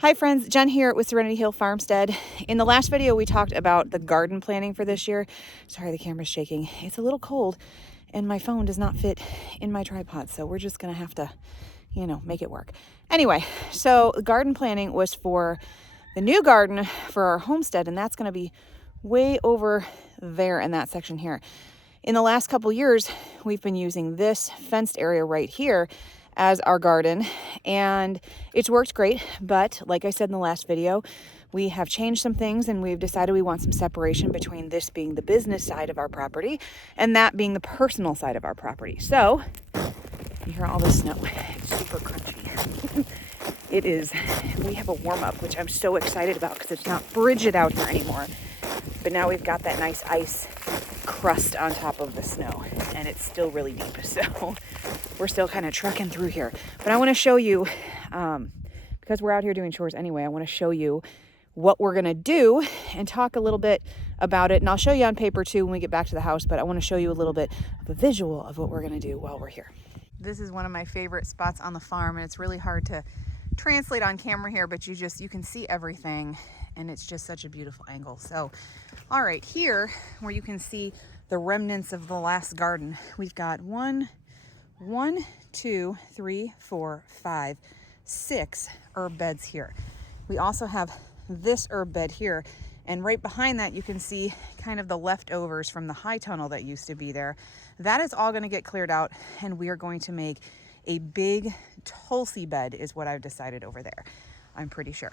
Hi friends, Jen here with Serenity Hill Farmstead. In the last video we talked about the garden planning for this year. Sorry, the camera's shaking. It's a little cold and my phone does not fit in my tripod, so we're just gonna have to, make it work. Anyway, so garden planning was for the new garden for our homestead, and that's gonna be way over there in that section here. In the last couple years, we've been using this fenced area right here as our garden, and it's worked great. But like I said in the last video, we have changed some things and we've decided we want some separation between this being the business side of our property and that being the personal side of our property. So you hear all the snow, it's super crunchy. It is. We have a warm up, which I'm so excited about because it's not frigid out here anymore. But now we've got that nice ice crust on top of the snow, and it's still really deep. So we're still kind of trekking through here. But I want to show you, because we're out here doing chores anyway, I want to show you what we're going to do and talk a little bit about it. And I'll show you on paper too when we get back to the house, but I want to show you a little bit of a visual of what we're going to do while we're here. This is one of my favorite spots on the farm, and it's really hard to translate on camera here, but you can see everything, and it's just such a beautiful angle. So, all right, here where you can see the remnants of the last garden, we've got 6 herb beds here. We also have this herb bed here, and right behind that you can see kind of the leftovers from the high tunnel that used to be there. That is all going to get cleared out, and we are going to make a big Tulsi bed is what I've decided over there. I'm pretty sure.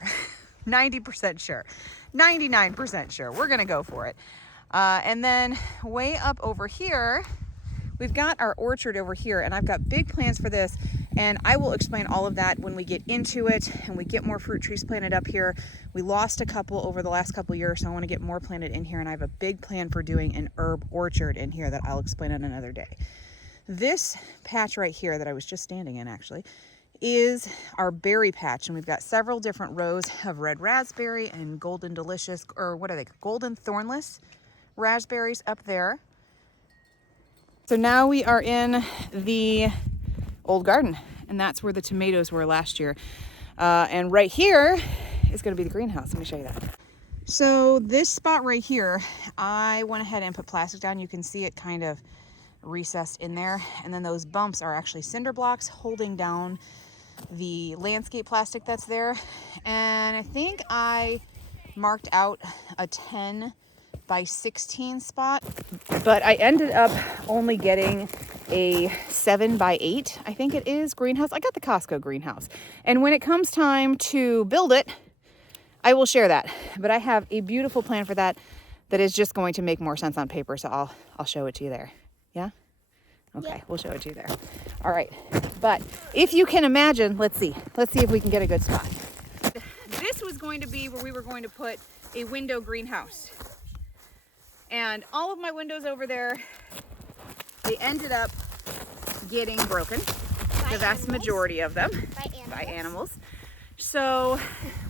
90% sure. 99% sure. We're going to go for it. And then way up over here, we've got our orchard over here, and I've got big plans for this, and I will explain all of that when we get into it and we get more fruit trees planted up here. We lost a couple over the last couple years, so I want to get more planted in here, and I have a big plan for doing an herb orchard in here that I'll explain on another day. This patch right here that I was just standing in actually is our berry patch, and we've got several different rows of red raspberry and golden delicious, or what are they, golden thornless raspberries up there. So now we are in the old garden, and that's where the tomatoes were last year. And right here is going to be the greenhouse. Let me show you that. So this spot right here, I went ahead and put plastic down. You can see it kind of recessed in there, and then those bumps are actually cinder blocks holding down the landscape plastic that's there. And I think I marked out a 10 by 16 spot, but I ended up only getting a 7 by 8, I think it is, greenhouse. I got the Costco greenhouse, and when it comes time to build it, I will share that. But I have a beautiful plan for that is just going to make more sense on paper, so I'll show it to you there. Yeah? Okay, yeah. We'll show it to you there. All right, but if you can imagine, let's see if we can get a good spot. This was going to be where we were going to put a window greenhouse. And all of my windows over there, they ended up getting broken. The vast majority of them by animals. So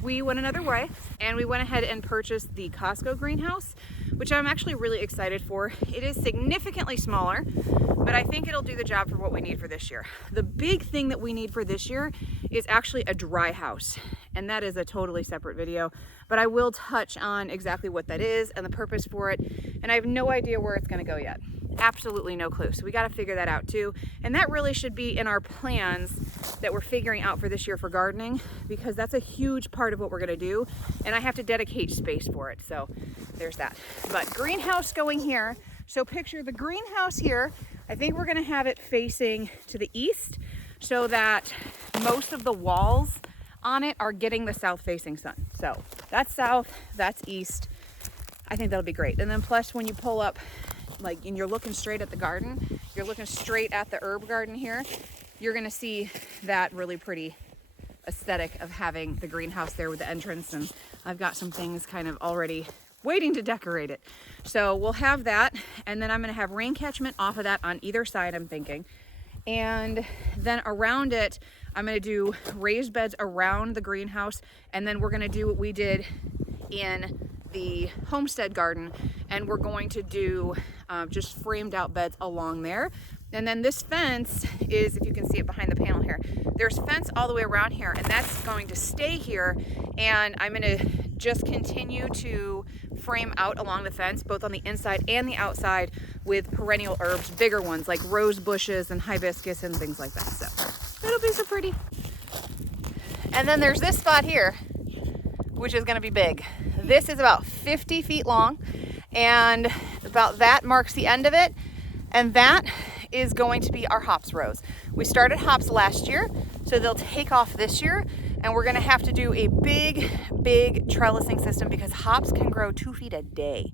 we went another way, and we went ahead and purchased the Costco greenhouse, which I'm actually really excited for. It is significantly smaller, but I think it'll do the job for what we need for this year. The big thing that we need for this year is actually a dry house, and that is a totally separate video, but I will touch on exactly what that is and the purpose for it, and I have no idea where it's going to go yet. Absolutely no clue. So we got to figure that out too, and that really should be in our plans that we're figuring out for this year for gardening, because that's a huge part of what we're going to do, and I have to dedicate space for it. So there's that. But greenhouse going here. So picture the greenhouse here. I think we're going to have it facing to the east so that most of the walls on it are getting the south facing sun. So that's south, that's east. I think that'll be great. And then plus when you pull up, and you're looking straight at the garden, you're looking straight at the herb garden here, you're going to see that really pretty aesthetic of having the greenhouse there with the entrance, and I've got some things kind of already waiting to decorate it. So we'll have that, and then I'm going to have rain catchment off of that on either side, I'm thinking. And then around it, I'm going to do raised beds around the greenhouse, and then we're going to do what we did in the homestead garden, and we're going to do just framed out beds along there, And then this fence is, if you can see it behind the panel here, there's fence all the way around here, and that's going to stay here. And I'm gonna just continue to frame out along the fence, both on the inside and the outside, with perennial herbs, bigger ones like rose bushes and hibiscus and things like that. So it'll be so pretty. And then there's this spot here, which is gonna be big. This is about 50 feet long, and about that marks the end of it. And that is going to be our hops rows. We started hops last year, so they'll take off this year, and we're gonna have to do a big trellising system because hops can grow 2 feet a day.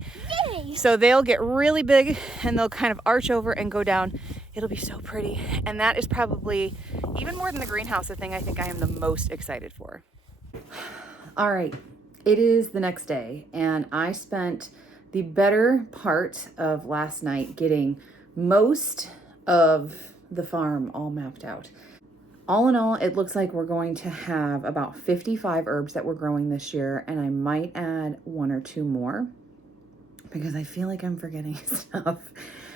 Yay. So they'll get really big and they'll kind of arch over and go down. It'll be so pretty. And that is probably, even more than the greenhouse, the thing I think I am the most excited for. All right, it is the next day, and I spent the better part of last night getting most of the farm all mapped out. All in all, it looks like we're going to have about 55 herbs that we're growing this year, and I might add 1 or 2 more because I feel like I'm forgetting stuff.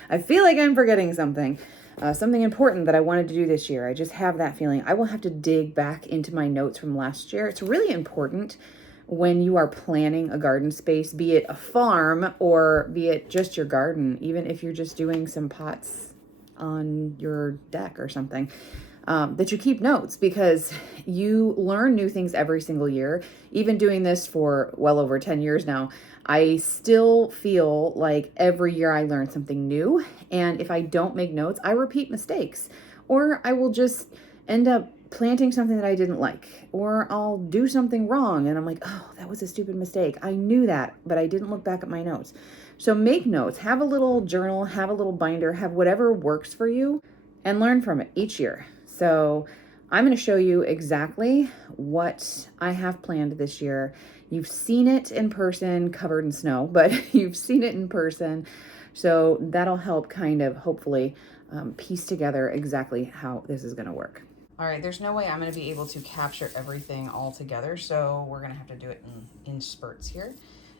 I feel like I'm forgetting something. Something important that I wanted to do this year. I just have that feeling. I will have to dig back into my notes from last year. It's really important when you are planning a garden space, be it a farm or be it just your garden, even if you're just doing some pots on your deck or something, that you keep notes, because you learn new things every single year. Even doing this for well over 10 years now, I still feel like every year I learn something new. And if I don't make notes, I repeat mistakes, or I will just end up planting something that I didn't like, or I'll do something wrong and I'm like, oh, that was a stupid mistake. I knew that, but I didn't look back at my notes. So make notes, have a little journal, have a little binder, have whatever works for you, and learn from it each year. So I'm going to show you exactly what I have planned this year. You've seen it in person covered in snow, but you've seen it in person. So that'll help kind of hopefully piece together exactly how this is going to work. All right, there's no way I'm going to be able to capture everything all together, so we're going to have to do it in spurts here.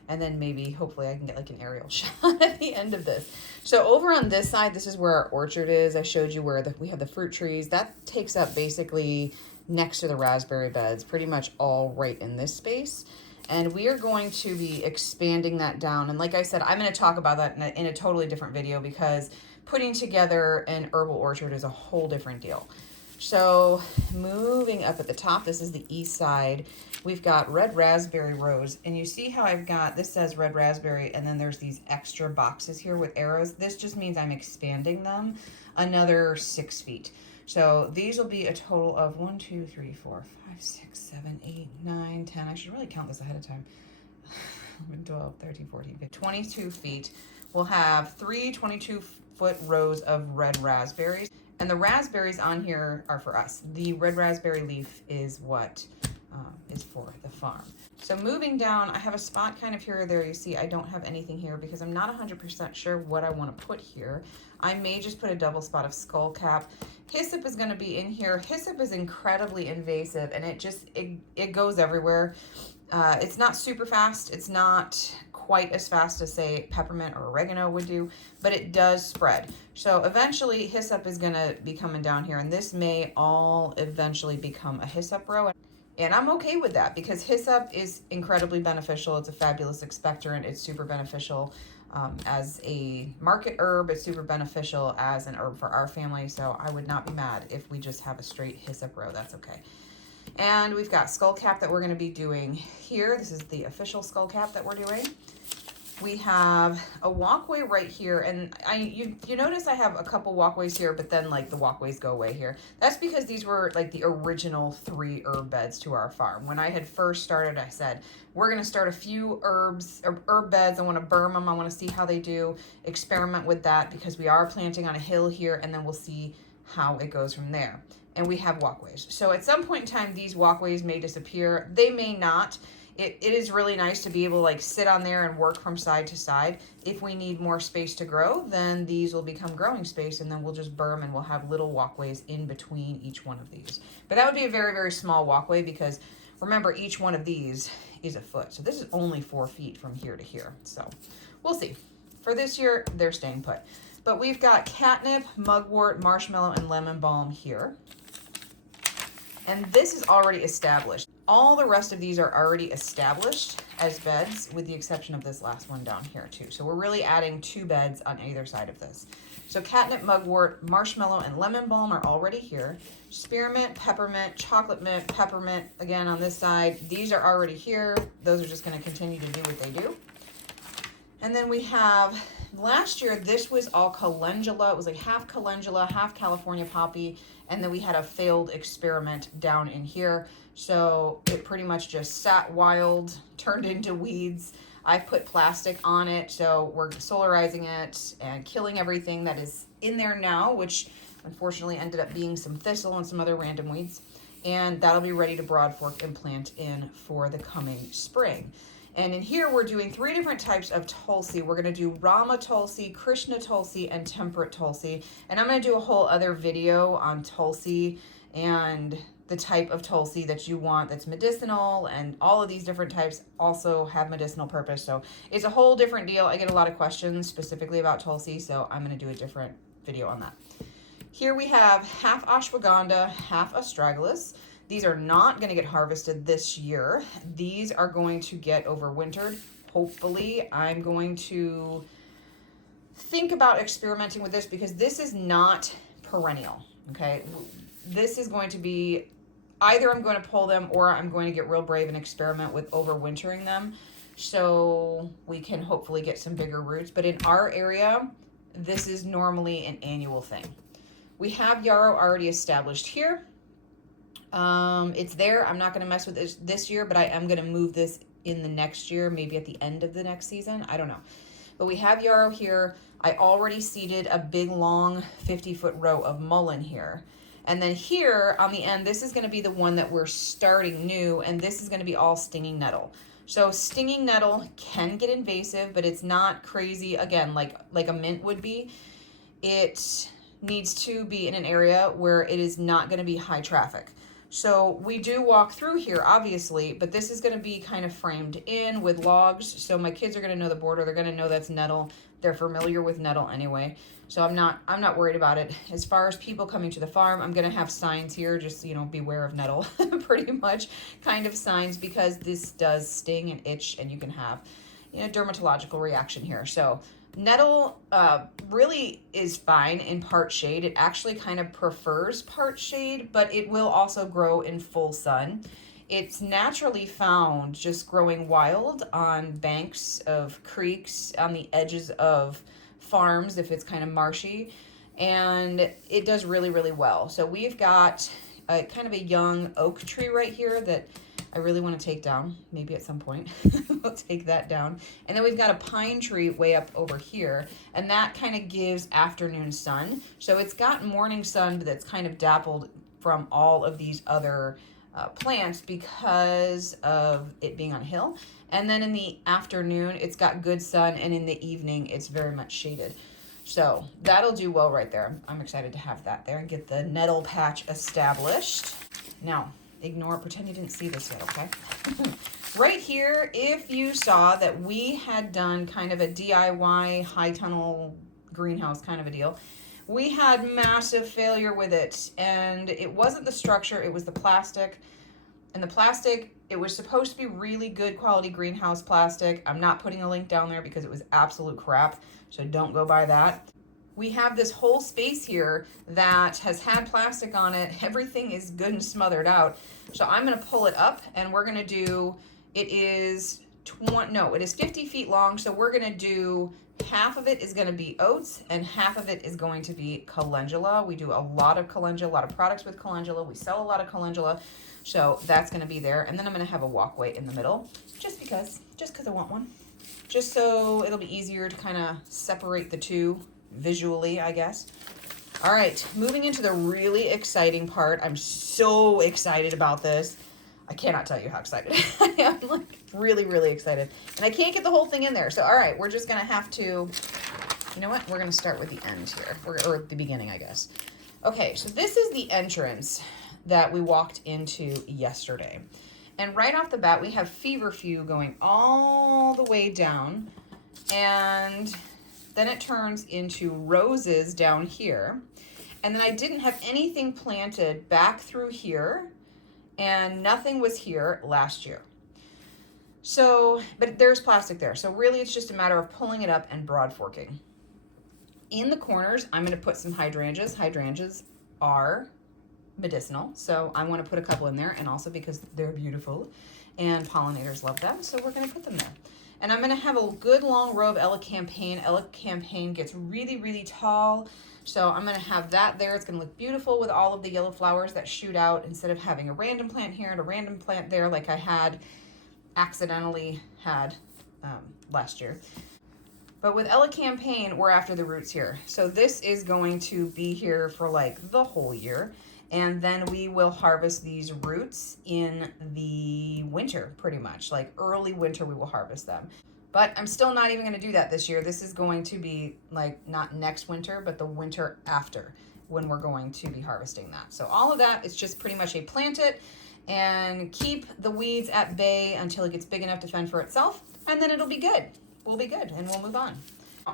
And then maybe, hopefully, I can get like an aerial shot at the end of this. So over on this side, this is where our orchard is. I showed you where we have the fruit trees. That takes up basically next to the raspberry beds, pretty much all right in this space. And we are going to be expanding that down. And like I said, I'm going to talk about that in a totally different video, because putting together an herbal orchard is a whole different deal. So moving up at the top, this is the east side. We've got red raspberry rows, and you see how I've got, this says red raspberry, and then there's these extra boxes here with arrows. This just means I'm expanding them another 6 feet. So these will be a total of 1, 2, 3, 4, 5, 6, 7, 8, 9, 10. I should really count this ahead of time. 12, 13, 14, 15, 22 feet. We'll have 3 22-foot rows of red raspberries. And the raspberries on here are for us. The red raspberry leaf is what is for the farm. So moving down, I have a spot kind of here or there. You see, I don't have anything here because I'm not 100% sure what I want to put here. I may just put a double spot of skullcap. Hyssop is going to be in here. Hyssop is incredibly invasive, and it goes everywhere. It's not super fast. It's not quite as fast as, say, peppermint or oregano would do, but it does spread. So eventually hyssop is gonna be coming down here, and this may all eventually become a hyssop row. And I'm okay with that because hyssop is incredibly beneficial. It's a fabulous expectorant. It's super beneficial as a market herb. It's super beneficial as an herb for our family. So I would not be mad if we just have a straight hyssop row. That's okay. And we've got skullcap that we're going to be doing here. This is the official skullcap that we're doing. We have a walkway right here, and you notice I have a couple walkways here, but then like the walkways go away here. That's because these were like the original 3 herb beds to our farm. When I had first started, I said, we're going to start a few herb beds. I want to burn them. I want to see how they do, experiment with that, because we are planting on a hill here, and then we'll see how it goes from there. And we have walkways. So at some point in time, these walkways may disappear. They may not. It is really nice to be able to like sit on there and work from side to side. If we need more space to grow, then these will become growing space, and then we'll just berm and we'll have little walkways in between each one of these. But that would be a very, very small walkway because remember, each one of these is a foot. So this is only 4 feet from here to here. So we'll see. For this year, they're staying put. But we've got catnip, mugwort, marshmallow, and lemon balm here. And this is already established. All the rest of these are already established as beds, with the exception of this last one down here too. So we're really adding 2 beds on either side of this. So catnip, mugwort, marshmallow, and lemon balm are already here. Spearmint, peppermint, chocolate mint, peppermint, again on this side. These are already here. Those are just gonna continue to do what they do. And then we have, last year, this was all calendula. It was like half calendula, half California poppy. And then we had a failed experiment down in here. So it pretty much just sat wild, turned into weeds. I put plastic on it, so we're solarizing it and killing everything that is in there now, which unfortunately ended up being some thistle and some other random weeds. And that'll be ready to broad fork and plant in for the coming spring. And in here, we're doing 3 different types of Tulsi. We're gonna do Rama Tulsi, Krishna Tulsi, and Temperate Tulsi. And I'm gonna do a whole other video on Tulsi and the type of Tulsi that you want that's medicinal, and all of these different types also have medicinal purpose. So it's a whole different deal. I get a lot of questions specifically about Tulsi, so I'm gonna do a different video on that. Here we have half ashwagandha, half astragalus. These are not going to get harvested this year. These are going to get overwintered. Hopefully, I'm going to think about experimenting with this because this is not perennial, okay? This is going to be, either I'm going to pull them or I'm going to get real brave and experiment with overwintering them so we can hopefully get some bigger roots. But in our area, this is normally an annual thing. We have yarrow already established here. It's there. I'm not going to mess with this year, but I am going to move this in the next year, maybe at the end of the next season. I don't know. But we have yarrow here. I already seeded a big, long 50-foot row of mullein here. And then here on the end, this is going to be the one that we're starting new, and this is going to be all stinging nettle. So stinging nettle can get invasive, but it's not crazy, again, like a mint would be. It needs to be in an area where it is not going to be high traffic. So we do walk through here, obviously, but this is going to be kind of framed in with logs. So my kids are going to know the border. They're going to know that's nettle. They're familiar with nettle anyway. So I'm not worried about it. As far as people coming to the farm, I'm going to have signs here, just, you know, beware of nettle, pretty much kind of signs, because this does sting and itch, and you can have, you know, dermatological reaction here. So nettle really is fine in part shade. It actually kind of prefers part shade, but it will also grow in full sun. It's naturally found just growing wild on banks of creeks, on the edges of farms if it's kind of marshy, and it does really, really well. So we've got a kind of a young oak tree right here that I really want to take down, maybe at some point. We'll take that down. And then we've got a pine tree way up over here, and that kind of gives afternoon sun. So it's got morning sun, but that's kind of dappled from all of these other plants because of it being on a hill. And then in the afternoon, it's got good sun, and in the evening, it's very much shaded. So that'll do well right there. I'm excited to have that there and get the nettle patch established. Now, pretend you didn't see this yet, okay? Right here, if you saw that we had done kind of a DIY high tunnel greenhouse kind of a deal, we had massive failure with it, and it wasn't the structure, it was the plastic. And the plastic, it was supposed to be really good quality greenhouse plastic. I'm not putting a link down there because it was absolute crap, so don't go buy that. We have this whole space here that has had plastic on it. Everything is good and smothered out. So I'm gonna pull it up, and we're gonna do, it is 50 feet long. So we're gonna do, half of it is gonna be oats and half of it is going to be calendula. We do a lot of calendula, a lot of products with calendula. We sell a lot of calendula. So that's gonna be there. And then I'm gonna have a walkway in the middle, just because I want one. Just so it'll be easier to kind of separate the two visually, I guess. All right, moving into the really exciting part. I'm so excited about this. I cannot tell you how excited I am. I'm like really, really excited. And I can't get the whole thing in there. So, all right, we're just gonna have to, you know what? We're gonna start with the end here, or the beginning, I guess. Okay, so this is the entrance that we walked into yesterday. And right off the bat, we have feverfew going all the way down. And then it turns into roses down here. And then I didn't have anything planted back through here, and nothing was here last year. So, but there's plastic there. So really it's just a matter of pulling it up and broad forking. In the corners, I'm gonna put some hydrangeas. Hydrangeas are medicinal, so I want to put a couple in there, and also because they're beautiful and pollinators love them, so we're going to put them there. And I'm going to have a good long row of elecampane. Elecampane gets really, really tall, so I'm going to have that there. It's going to look beautiful with all of the yellow flowers that shoot out, instead of having a random plant here and a random plant there like I accidentally had last year. But with elecampane, we're after the roots here. So this is going to be here for like the whole year. And then we will harvest these roots in the winter, pretty much. Like early winter, we will harvest them. But I'm still not even gonna do that this year. This is going to be like not next winter, but the winter after, when we're going to be harvesting that. So all of that is just pretty much a plant it and keep the weeds at bay until it gets big enough to fend for itself, and then it'll be good. We'll be good and we'll move on.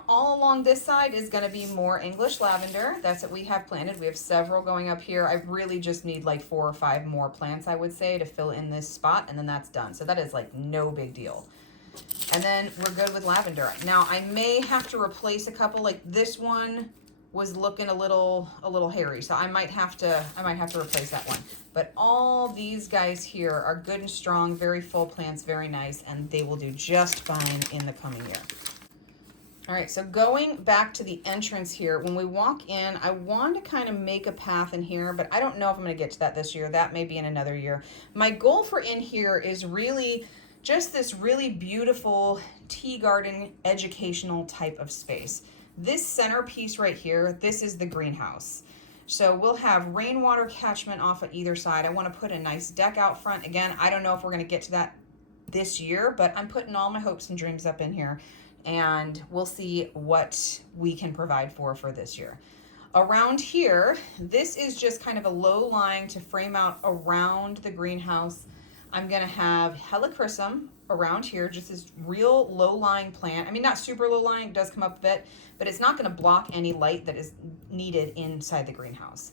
All along this side is going to be more English lavender. That's what we have planted. We have several going up here. I really just need like 4 or 5 more plants, I would say, to fill in this spot, and then that's done. So that is like no big deal. And then we're good with lavender. Now I may have to replace a couple. Like this one was looking a little hairy, so I might have to replace that one. But all these guys here are good and strong, very full plants, very nice, and they will do just fine in the coming year. All right, so going back to the entrance here, when we walk in, I want to kind of make a path in here, but I don't know if I'm going to get to that this year. That may be in another year. My goal for in here is really just this really beautiful tea garden educational type of space. This centerpiece right here, this is the greenhouse. So we'll have rainwater catchment off at either side. I want to put a nice deck out front. Again, I don't know if we're going to get to that this year, but I'm putting all my hopes and dreams up in here, and we'll see what we can provide for this year. Around here, this is just kind of a low line to frame out around the greenhouse. I'm gonna have helichrysum around here, just this real low-lying plant. I mean, not super low-lying, it does come up a bit, but it's not gonna block any light that is needed inside the greenhouse.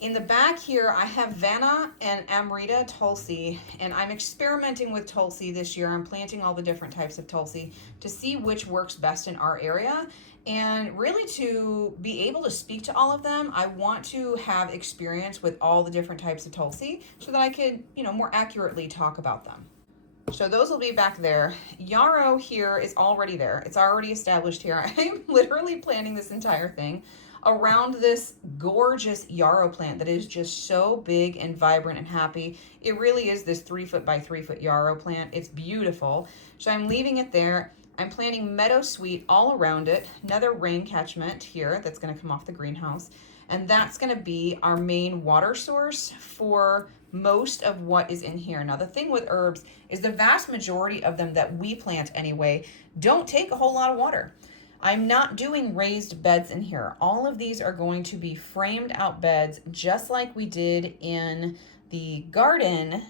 In the back here, I have Vanna and Amrita Tulsi, and I'm experimenting with Tulsi this year. I'm planting all the different types of Tulsi to see which works best in our area. And really, to be able to speak to all of them, I want to have experience with all the different types of Tulsi so that I could, more accurately talk about them. So those will be back there. Yarrow here is already there. It's already established here. I'm literally planting this entire thing around this gorgeous yarrow plant that is just so big and vibrant and happy. It really is this 3 foot by 3 foot yarrow plant. It's beautiful. So I'm leaving it there. I'm planting meadowsweet all around it. Another rain catchment here that's going to come off the greenhouse. And that's going to be our main water source for most of what is in here. Now, the thing with herbs is the vast majority of them that we plant anyway don't take a whole lot of water. I'm not doing raised beds in here. All of these are going to be framed out beds, just like we did in the garden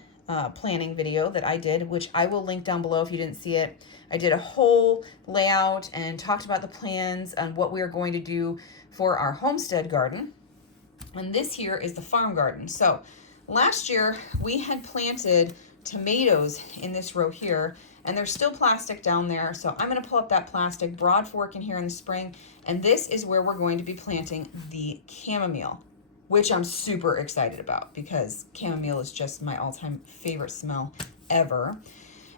planning video that I did, which I will link down below if you didn't see it. I did a whole layout and talked about the plans and what we are going to do for our homestead garden. And this here is the farm garden. So last year we had planted tomatoes in this row here, and there's still plastic down there. So I'm going to pull up that plastic, broad fork in here in the spring. And this is where we're going to be planting the chamomile, which I'm super excited about because chamomile is just my all-time favorite smell ever.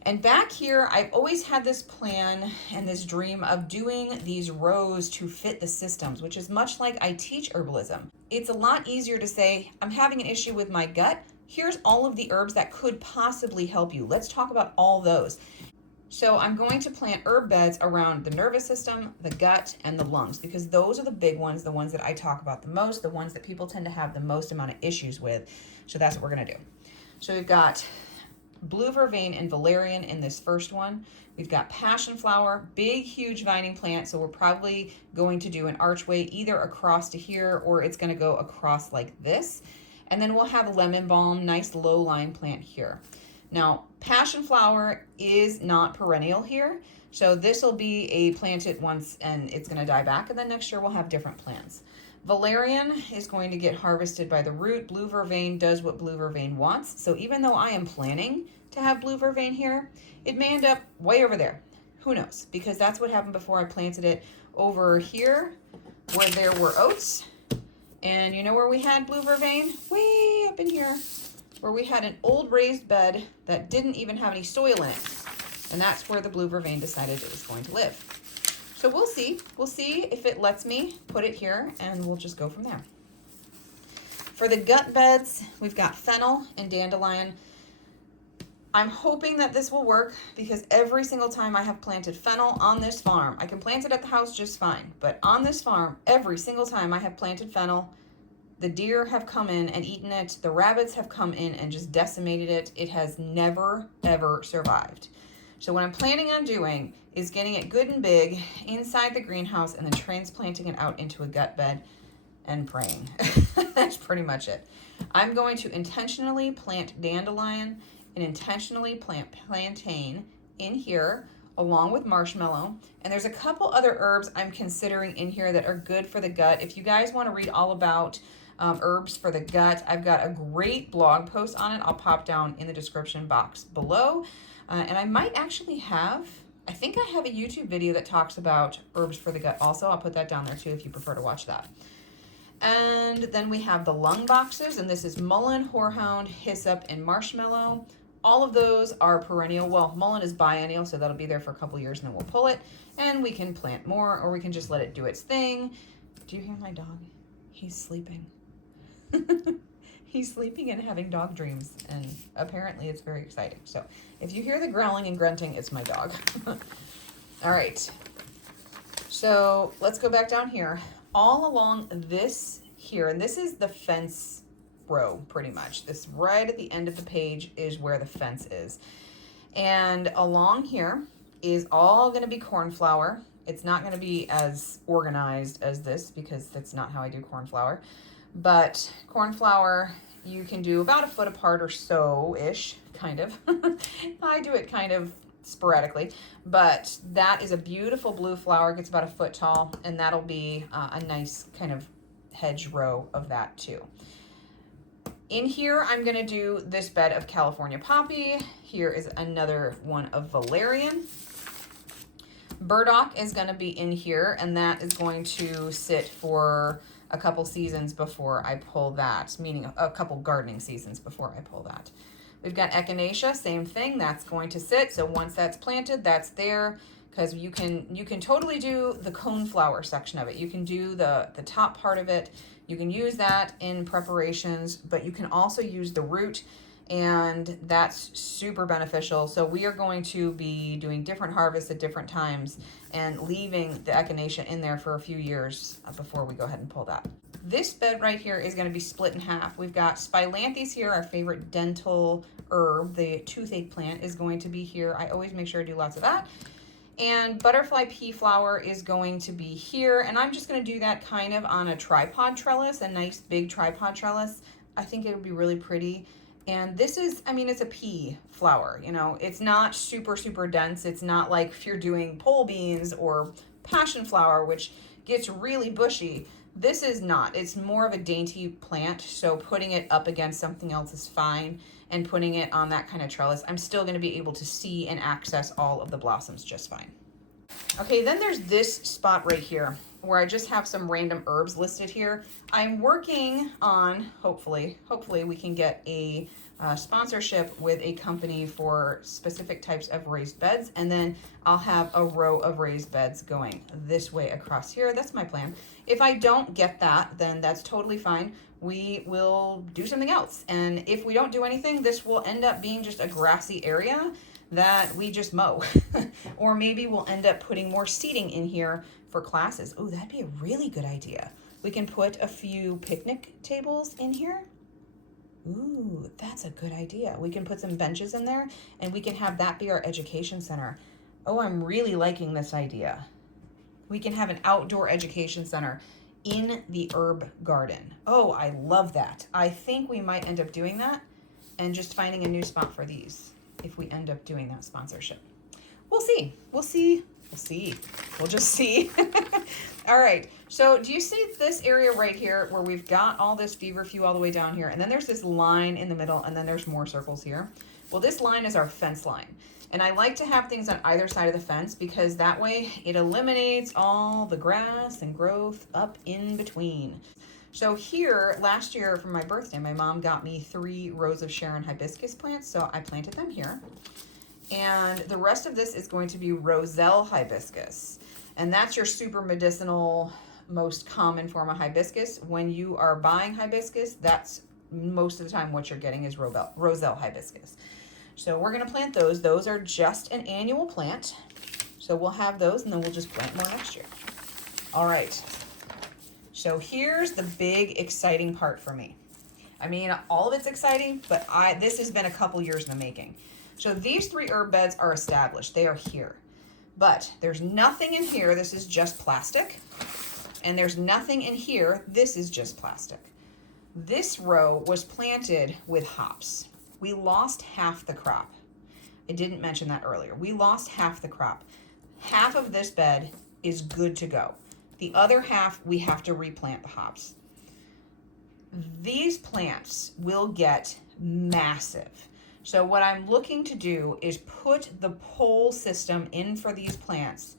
And back here, I've always had this plan and this dream of doing these rows to fit the systems, which is much like I teach herbalism. It's a lot easier to say, I'm having an issue with my gut. Here's all of the herbs that could possibly help you. Let's talk about all those. So I'm going to plant herb beds around the nervous system, the gut, and the lungs, because those are the big ones, the ones that I talk about the most, the ones that people tend to have the most amount of issues with. So that's what we're going to do. So we've got blue vervain and valerian in this first one. We've got passion flower, big, huge vining plant. So we're probably going to do an archway either across to here or it's going to go across like this. And then we'll have lemon balm, nice low line plant here. Now, passion flower is not perennial here. So this will be a planted once and it's going to die back. And then next year we'll have different plants. Valerian is going to get harvested by the root. Blue vervain does what blue vervain wants. So even though I am planning to have blue vervain here, it may end up way over there. Who knows? Because that's what happened before I planted it over here where there were oats. And you know where we had blue vervain? Way up in here, where we had an old raised bed that didn't even have any soil in it. And that's where the blue vervain decided it was going to live. So we'll see. We'll see if it lets me put it here, and we'll just go from there. For the gut beds, we've got fennel and dandelion. I'm hoping that this will work because every single time I have planted fennel on this farm, I can plant it at the house just fine, but on this farm, every single time I have planted fennel, the deer have come in and eaten it. The rabbits have come in and just decimated it. It has never, ever survived. So what I'm planning on doing is getting it good and big inside the greenhouse and then transplanting it out into a gut bed and praying. That's pretty much it. I'm going to intentionally plant dandelion and intentionally plant plantain in here along with marshmallow. And there's a couple other herbs I'm considering in here that are good for the gut. If you guys want to read all about herbs for the gut, I've got a great blog post on it. I'll pop down in the description box below. And I might actually have, I think I have a YouTube video that talks about herbs for the gut also. I'll put that down there too if you prefer to watch that. And then we have the lung boxes, and this is mullein, horehound, hyssop, and marshmallow. All of those are perennial. Well, mullein is biennial, so that'll be there for a couple years and then we'll pull it. And we can plant more, or we can just let it do its thing. Do you hear my dog? He's sleeping. He's sleeping and having dog dreams, and apparently it's very exciting. So if you hear the growling and grunting, it's my dog. All right. So let's go back down here. All along this here, and this is the fence row pretty much. This right at the end of the page is where the fence is. And along here is all going to be cornflower. It's not going to be as organized as this because that's not how I do cornflower. But cornflower, you can do about a foot apart or so-ish, kind of. I do it kind of sporadically, but that is a beautiful blue flower. It gets about a foot tall, and that'll be a nice kind of hedge row of that too. In here, I'm going to do this bed of California poppy. Here is another one of valerian. Burdock is going to be in here, and that is going to sit for a couple seasons before I pull that, meaning a couple gardening seasons before I pull that. We've got echinacea, same thing, that's going to sit. So once that's planted, that's there, because you can totally do the coneflower section of it. You can do the top part of it. You can use that in preparations, but you can also use the root, and that's super beneficial. So we are going to be doing different harvests at different times and leaving the echinacea in there for a few years before we go ahead and pull that. This bed right here is going to be split in half. We've got spilanthes here, our favorite dental herb. The toothache plant is going to be here. I always make sure I do lots of that. And butterfly pea flower is going to be here. And I'm just going to do that kind of on a tripod trellis, a nice big tripod trellis. I think it would be really pretty. And this is, I mean, it's a pea flower, you know, it's not super, super dense. It's not like if you're doing pole beans or passion flower, which gets really bushy. This is not. It's more of a dainty plant. So putting it up against something else is fine. And putting it on that kind of trellis, I'm still going to be able to see and access all of the blossoms just fine. Okay, then there's this spot right here where I just have some random herbs listed here. I'm working on, hopefully we can get a sponsorship with a company for specific types of raised beds, and then I'll have a row of raised beds going this way across here. That's my plan. If I don't get that, then that's totally fine. We will do something else. And if we don't do anything, this will end up being just a grassy area that we just mow. Or maybe we'll end up putting more seating in here for classes. Oh, that'd be a really good idea. We can put a few picnic tables in here. Ooh, that's a good idea. We can put some benches in there and we can have that be our education center. Oh, I'm really liking this idea. We can have an outdoor education center in the herb garden. Oh, I love that. I think we might end up doing that and just finding a new spot for these. if we end up doing that sponsorship. We'll see. We'll see. We'll see. We'll just see. All right. So do you see this area right here where we've got all this feverfew all the way down here? And then there's this line in the middle, and then there's more circles here. Well, this line is our fence line. And I like to have things on either side of the fence because that way it eliminates all the grass and growth up in between. So here, last year for my birthday, my mom got me 3 rows of Sharon hibiscus plants. So I planted them here. And the rest of this is going to be Roselle hibiscus. And that's your super medicinal, most common form of hibiscus. When you are buying hibiscus, that's most of the time what you're getting is Roselle hibiscus. So we're gonna plant those. Those are just an annual plant. So we'll have those and then we'll just plant more next year. All right, so here's the big exciting part for me. I mean, all of it's exciting, but this has been a couple years in the making. So these 3 herb beds are established. They are here. But there's nothing in here. This is just plastic. And there's nothing in here. This is just plastic. This row was planted with hops. We lost half the crop. I didn't mention that earlier. We lost half the crop. Half of this bed is good to go. The other half, we have to replant the hops. These plants will get massive. So what I'm looking to do is put the pole system in for these plants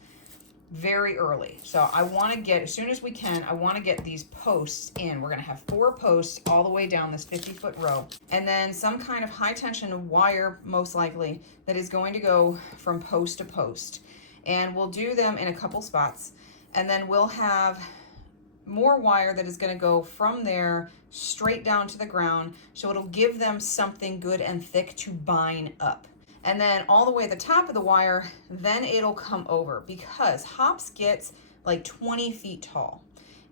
very early. So I want to get, as soon as we can, I want to get these posts in. We're going to have 4 posts all the way down this 50-foot row. And then some kind of high tension wire, most likely, that is going to go from post to post. And we'll do them in a couple spots. And then we'll have more wire that is going to go from there straight down to the ground, so it'll give them something good and thick to bind up. And then all the way at the top of the wire, then it'll come over, because hops gets like 20 feet tall.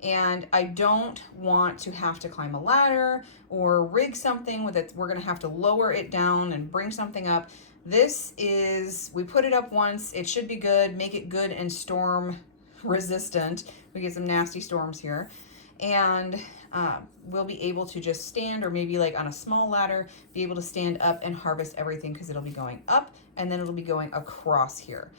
And I don't want to have to climb a ladder or rig something with it. We're going to have to lower it down and bring something up. This is, we put it up once, it should be good, make it good and storm resistant. We get some nasty storms here. And we'll be able to just stand, or maybe like on a small ladder, be able to stand up and harvest everything, because it'll be going up and then it'll be going across here.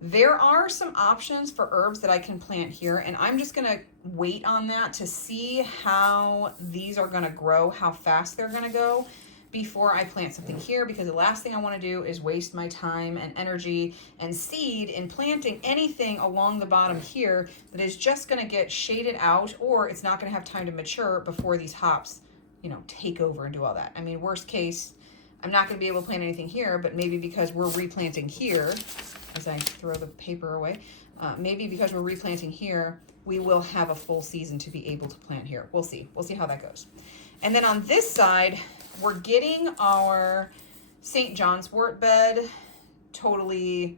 There are some options for herbs that I can plant here, and I'm just gonna wait on that to see how these are gonna grow, how fast they're gonna go, before I plant something here, because the last thing I want to do is waste my time and energy and seed in planting anything along the bottom here that is just going to get shaded out, or it's not going to have time to mature before these hops, you know, take over and do all that. I mean, worst case, I'm not going to be able to plant anything here, but maybe because we're replanting here, as I throw the paper away, maybe because we're replanting here, we will have a full season to be able to plant here. We'll see. We'll see how that goes. And then on this side, we're getting our St. John's wort bed totally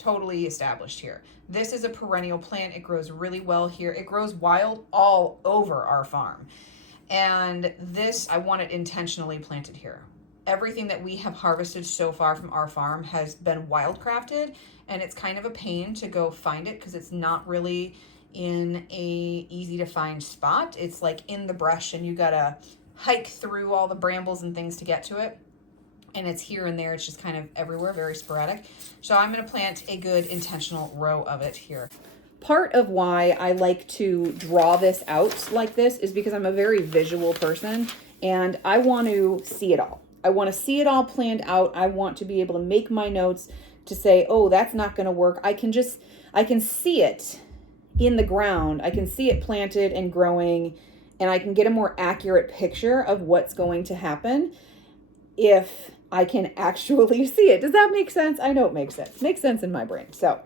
established here. This is a perennial plant. It grows really well here. It grows wild all over our farm. And this, I want it intentionally planted here. Everything that we have harvested so far from our farm has been wildcrafted, and it's kind of a pain to go find it because it's not really in a easy to find spot. It's like in the brush, and you gotta hike through all the brambles and things to get to it. And it's here and there. It's just kind of everywhere, very sporadic. So I'm gonna plant a good intentional row of it here. Part of why I like to draw this out like this is because I'm a very visual person, and I want to see it all. I want to see it all planned out. I want to be able to make my notes to say, oh, that's not going to work. I can see it in the ground. I can see it planted and growing, and I can get a more accurate picture of what's going to happen if I can actually see it. Does that make sense? I know it makes sense. It makes sense in my brain. So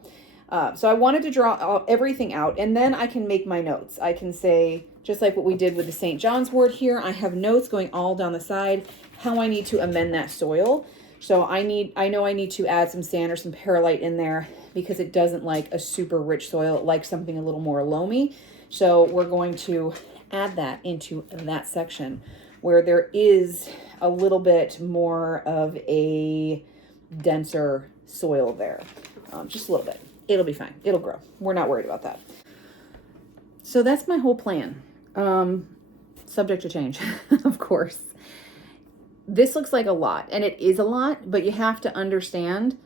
I wanted to draw everything out, and then I can make my notes. I can say, just like what we did with the St. John's wort here, I have notes going all down the side, how I need to amend that soil. So I know I need to add some sand or some perlite in there because it doesn't like a super rich soil. It likes something a little more loamy. So we're going to add that into that section where there is a little bit more of a denser soil there. Just a little bit. It'll be fine. It'll grow. We're not worried about that. So that's my whole plan. Subject to change, of course. this looks like a lot, and it is a lot, but you have to understand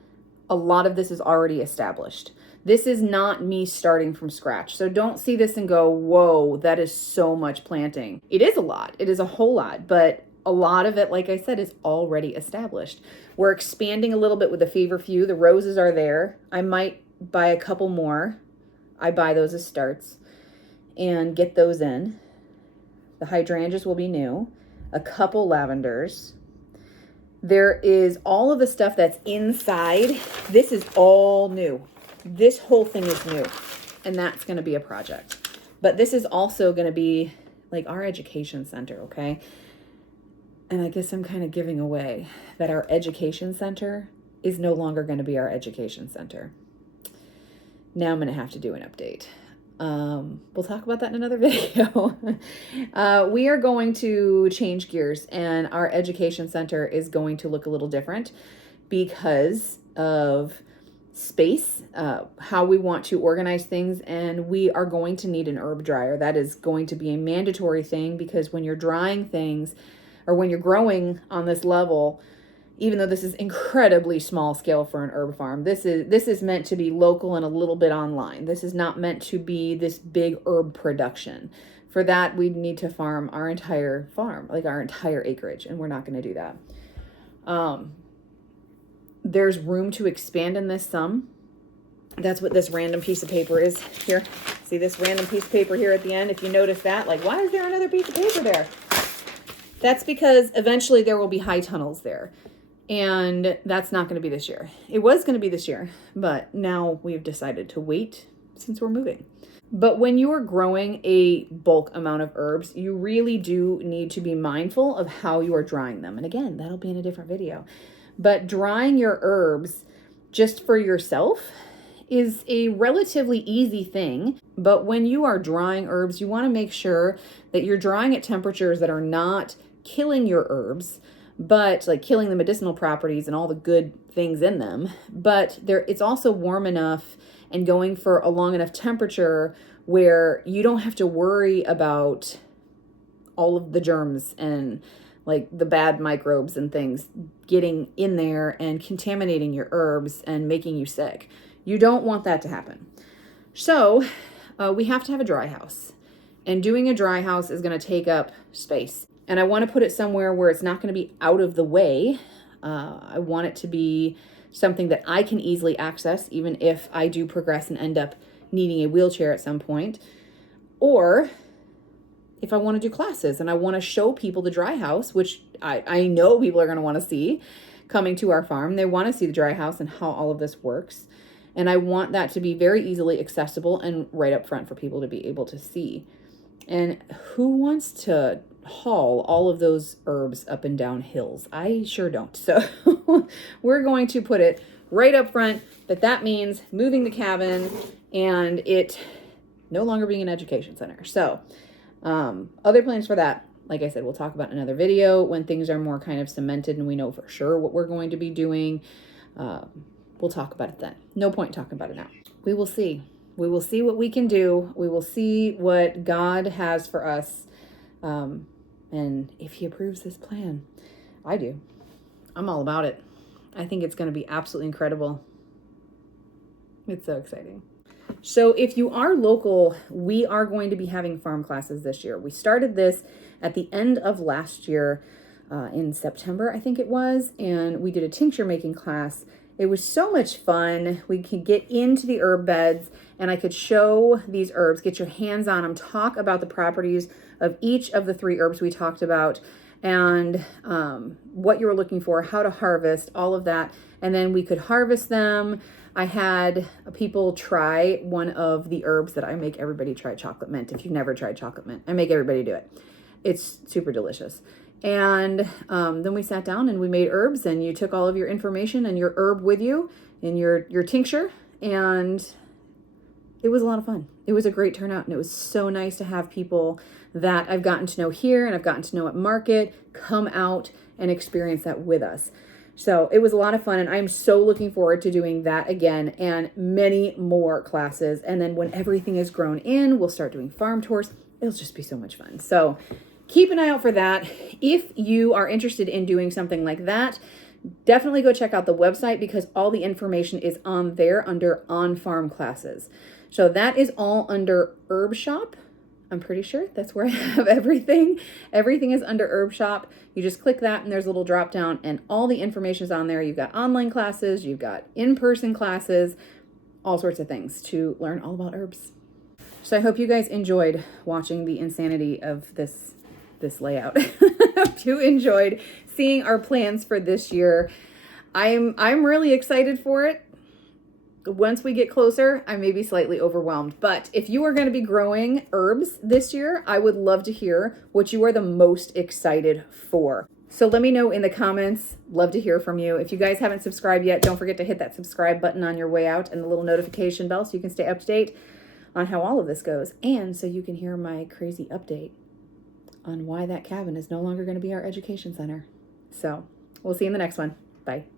a lot of this is already established. This is not me starting from scratch. So don't see this and go, whoa, that is so much planting. It is a lot. It is a whole lot, but a lot of it, like I said, is already established. We're expanding a little bit with the feverfew. The roses are there. I might buy a couple more. I buy those as starts and get those in. The hydrangeas will be new. A couple lavenders. There is all of the stuff that's inside. This is all new. This whole thing is new, and that's going to be a project. But this is also going to be like our education center, okay? And I guess I'm kind of giving away that our education center is no longer going to be our education center. Now I'm going to have to do an update. We'll talk about that in another video. We are going to change gears, and our education center is going to look a little different because of space, how we want to organize things, and we are going to need an herb dryer. That is going to be a mandatory thing, because when you're drying things, or when you're growing on this level, even though this is incredibly small scale for an herb farm, this is meant to be local and a little bit online. This is not meant to be this big herb production. For that, we'd need to farm our entire farm, like our entire acreage, and we're not going to do that. There's room to expand in this some. That's what this random piece of paper is here. See this random piece of paper here at the end? If you notice that, like, why is there another piece of paper there? That's because eventually there will be high tunnels there. And that's not going to be this year. It was going to be this year, but now we've decided to wait since we're moving. But when you are growing a bulk amount of herbs, you really do need to be mindful of how you are drying them. And again, that'll be in a different video. But drying your herbs just for yourself is a relatively easy thing. But when you are drying herbs, you want to make sure that you're drying at temperatures that are not killing your herbs, but like killing the medicinal properties and all the good things in them. But it's also warm enough and going for a long enough temperature where you don't have to worry about all of the germs and like the bad microbes and things getting in there and contaminating your herbs and making you sick. You don't want that to happen. So we have to have a dry house, and doing a dry house is going to take up space. And I want to put it somewhere where it's not going to be out of the way. I want it to be something that I can easily access, even if I do progress and end up needing a wheelchair at some point. Or if I want to do classes and I want to show people the dry house, which I know people are going to want to see coming to our farm. They want to see the dry house and how all of this works. And I want that to be very easily accessible and right up front for people to be able to see. And who wants to haul all of those herbs up and down hills? I sure don't. So we're going to put it right up front, but that means moving the cabin and it no longer being an education center. So other plans for that, like I said, we'll talk about in another video when things are more kind of cemented and we know for sure what we're going to be doing. We'll talk about it then. No point talking about it now. We will see. We will see what we can do. We will see what God has for us. And if he approves this plan, I do. I'm all about it. I think it's going to be absolutely incredible. It's so exciting. So if you are local, we are going to be having farm classes this year. We started this at the end of last year, in September, I think it was, and we did a tincture making class. It was so much fun. We could get into the herb beds and I could show these herbs, get your hands on them, talk about the properties of each of the 3 herbs we talked about, and what you were looking for, how to harvest, all of that. And then we could harvest them. I had people try one of the herbs that I make everybody try, chocolate mint. If you've never tried chocolate mint, I make everybody do it. It's super delicious. And then we sat down and we made herbs, and you took all of your information and your herb with you in your tincture, and it was a lot of fun. It was a great turnout, and it was so nice to have people that I've gotten to know here and I've gotten to know at market come out and experience that with us. So it was a lot of fun, and I'm so looking forward to doing that again and many more classes. And then when everything is grown in, we'll start doing farm tours. It'll just be so much fun. So keep an eye out for that. If you are interested in doing something like that, definitely go check out the website because all the information is on there under on-farm classes. So that is all under Herb Shop. I'm pretty sure that's where I have everything. Everything is under Herb Shop. You just click that and there's a little drop down and all the information is on there. You've got online classes, you've got in-person classes, all sorts of things to learn all about herbs. So I hope you guys enjoyed watching the insanity of this layout. Hope you enjoyed seeing our plans for this year. I'm really excited for it. Once we get closer, I may be slightly overwhelmed, but if you are going to be growing herbs this year, I would love to hear what you are the most excited for. So let me know in the comments. Love to hear from you. If you guys haven't subscribed yet, don't forget to hit that subscribe button on your way out and the little notification bell so you can stay up to date on how all of this goes and so you can hear my crazy update on why that cabin is no longer going to be our education center. So we'll see you in the next one. Bye.